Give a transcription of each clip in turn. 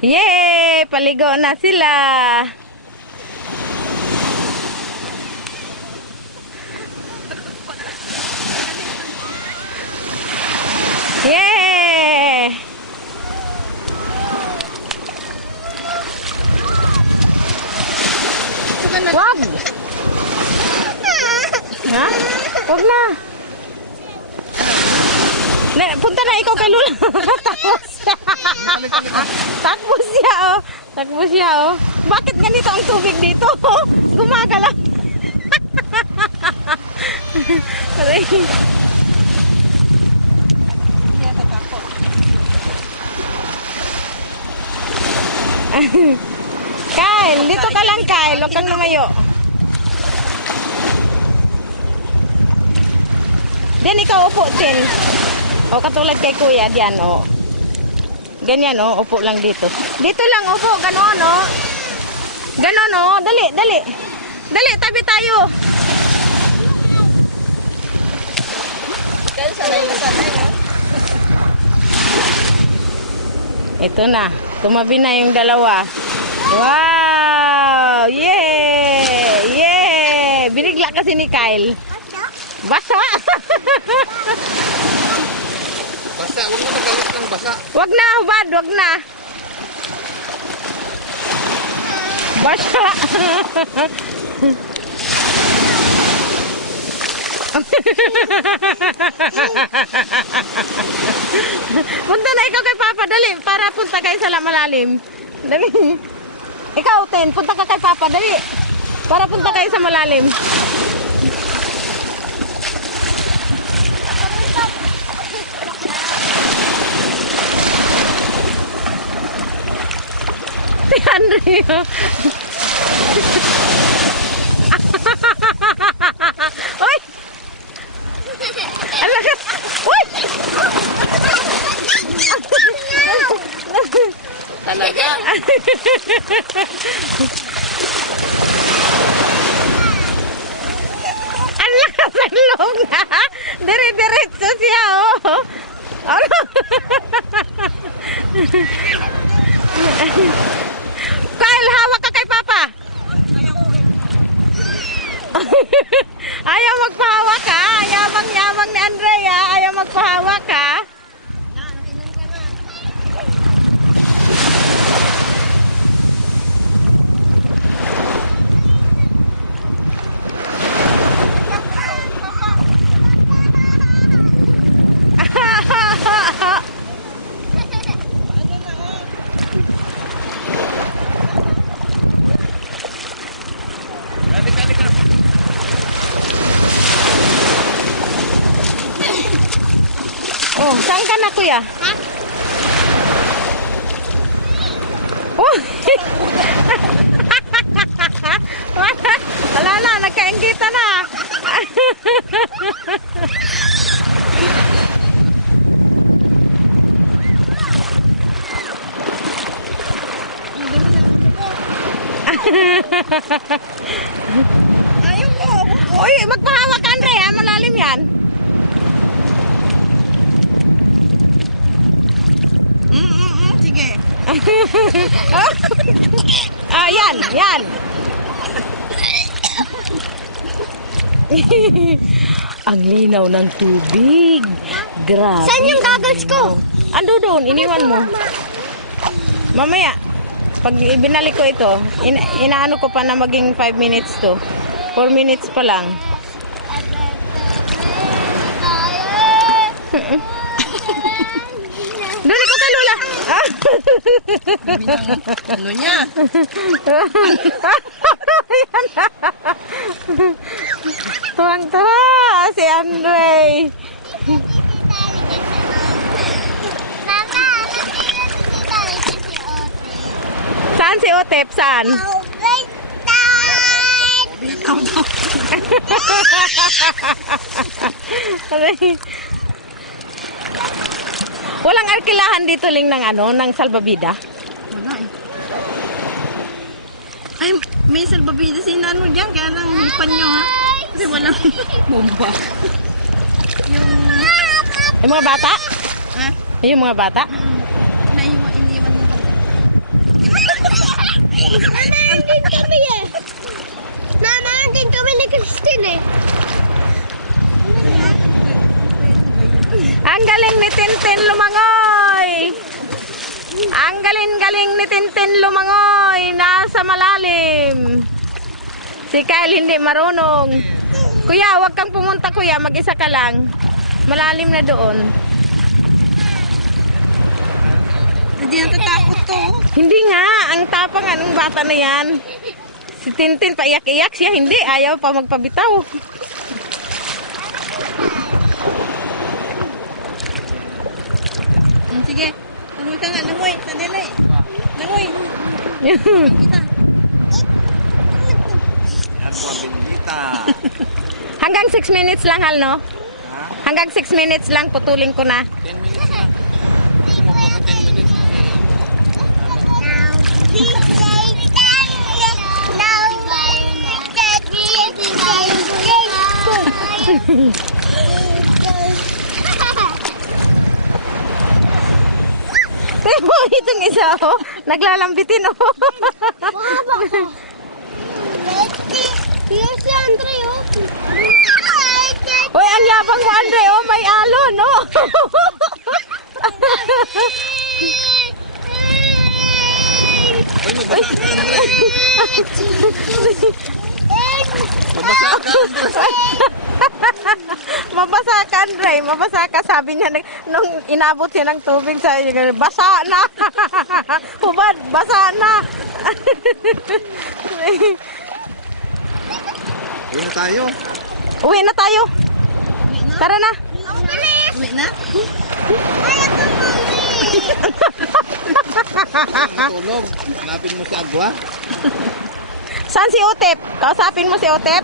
Yay! Paligo na sila. Yay! Wag! Ha? Wag na. Punta na ikaw kay Lula. Takbo siya, oh. Takbo siya, oh. Bakit ganito ang tubig dito? Gumagalaw. Kyle, dito ka lang, Kyle. Huwag kang lumayo. Din, ikaw upo, Tin. O, katulad kay Kuya, diyan, o. Ganyan, o. Upo lang dito. Dito lang, upo. Ganon, o. Ganon, o. Dali, dali. Dali, tabi tayo. Kaya sanay na sanay, no? Ito na. Tumabi na yung dalawa. Wow! Yeah! Yeah! Binigla kasi ni Kyle. Basa! Basa, huwag mo nagalit ng basa. Wag na, hubad, wag na. Basa! Punta na ikaw kay Papa, dali, para punta kayo sa malalim. Dali. Ikaw, Ten, punta ka kay Papa, dali. Para punta kayo sa malalim. Si Andre. Uy! Alaga! Uy! Talaga. Ang lakas ng loob na! Dire-diretso siya, oh! Ano? Kyle, hawak ka kay Papa! Ayaw magpahawak ka! Yabang-yabang ni Andrea! Ayaw magpahawak ka! Oh, saan ka na, Kuya? Ha? Oh! Wala na, nagkaingita na. Ayaw mo. Uy, magpahawak ka, Andrea. Malalim yan. Sige. Ah, yan, yan. Ang linaw ng tubig. Grabe. Saan yung goggles ko? Ando doon, iniwan mo. Mamaya, pag ibinalik ko ito, inaano ko pa na maging 5 minutes to. 4 minutes pa lang. Doon ko kay Lola. Ano niya? Tuwang-tuwa si Andre. Saan si Otep? Saan? Walang arkilahan dito ling ng ano, ng salbabida. Wala eh. Ay, may salbabida si Nano dyan, kaya lang hipan nyo ha. Kasi walang bomba. Yung... Yung mga bata? Ha? Yung mga bata? Iniwan nila dyan. andin kami eh. Mama, andin kami ni Christine eh. Ang galing ni Tintin lumangoy. Ang galing-galing ni Tintin lumangoy. Nasa malalim. Si Kyle hindi marunong. Kuya, huwag kang pumunta kuya. Mag-isa ka lang. Malalim na doon. Hindi natatakot to. Hindi nga. Ang tapang anong bata na yan. Si Tintin paiyak-iyak siya. Hindi. Ayaw pa magpabitaw. Sige. Langoy ka nga. Langoy. Sandali. Langoy. Kita. Yan po, bendita. Hanggang 6 minutes lang, Hal, no? Ha? Hanggang 6 minutes lang, putulin ko na. 10 minutes na. Gusto mo ba 10 minutes? Pero mo, itong isa, oh. Naglalambitin, oh. Yung si Andre, oh. Uy, ang yabang mo, Andre, oh. May alon, oh. Uy, mabasa ka, Andre. Mabasa ka, Andre. Mabasa ka, Andre. Mabasa ka. Sabi niya, nung inabot siya ng tubig, sabi niya, basa na. Hubad, basa na. Uy na tayo. Uwi na tayo. Tara na. Uwi na? Ayaw ko, mami. Matulog. Hanapin mo si Agwa. Saan si Utep? Kausapin mo si Utep?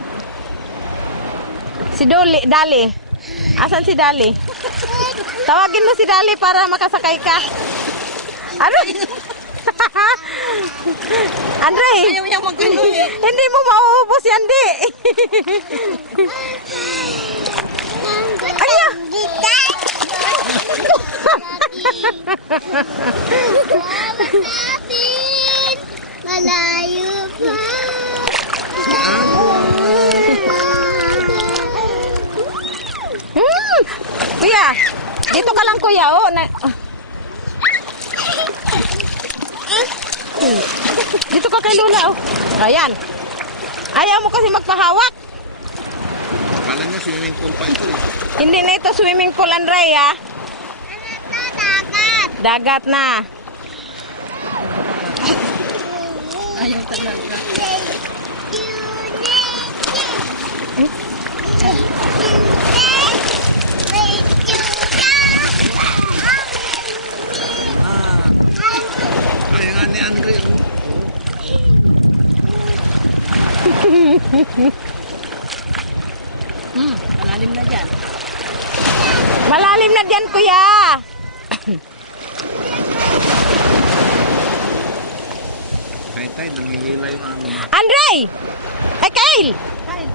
Si Dali. Asan si Dali? Tawagin mo si Dali para makasakay ka. Ano? Andre, Ayaw niya magano eh. hindi mo mauubos yan, di. Aya! Malayo pa. Si Agwa. Kuya, dito ka lang kuya, oh. Dito ka kay Lula, oh. Ayan. Ayaw mo kasi magpahawak. Akala niya swimming pool pa ito eh. Hindi na ito swimming pool, Andrea. Dagat. Dagat na. Ayaw talaga. Kaya nga ni Andre. Malalim na dyan. Malalim na dyan, kuya. Tay, tay, nangihila yung ano. Andre! Ay, Kyle! Kyle.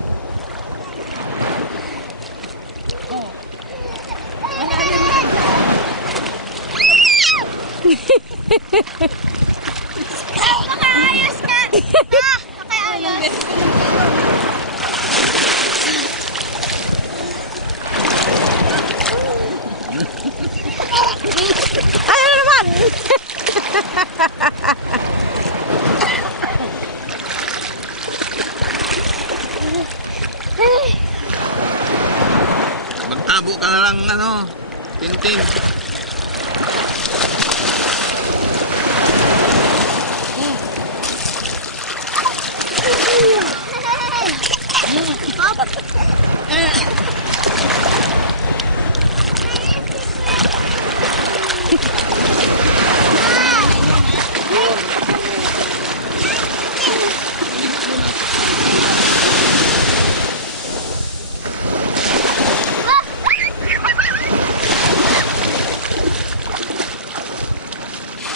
Oh. Malalim na dyan. Nakaayos ka. Nakaayos. Ano naman? Magtabo ka na lang, ano, Tintin.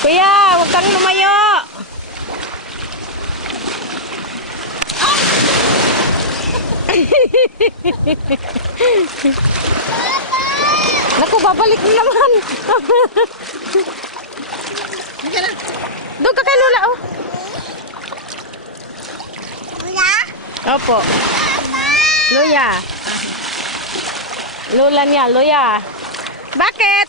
Kuya, huwag kang lumayo. Naku, babalik na naman. Hindi ka na. Doon ka kay Lula, oh. Opo. Luya. Lula niya, luya. Bakit?